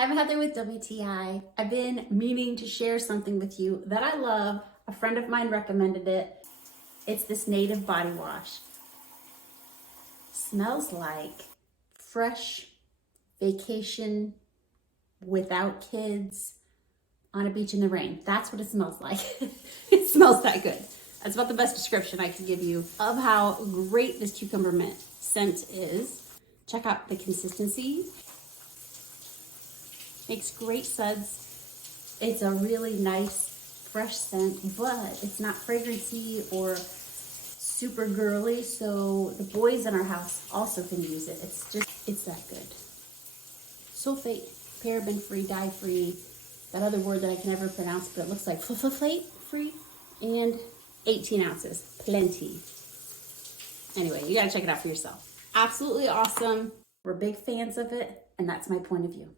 I'm Heather with WTI. I've been meaning to share something with you that I love. A friend of mine recommended it. It's this native body wash. Smells like fresh vacation without kids on a beach in the rain. That's what it smells like. It smells that good. That's about the best description I can give you of how great this cucumber mint scent is. Check out the consistency. Makes great suds. It's a really nice, fresh scent, but it's not fragrancy or super girly, so the boys in our house also can use it. It's that good. Sulfate, paraben-free, dye-free, that other word that I can never pronounce, but it looks like phthalates-free, and 18 ounces, plenty. Anyway, you gotta check it out for yourself. Absolutely awesome. We're big fans of it, and that's my point of view.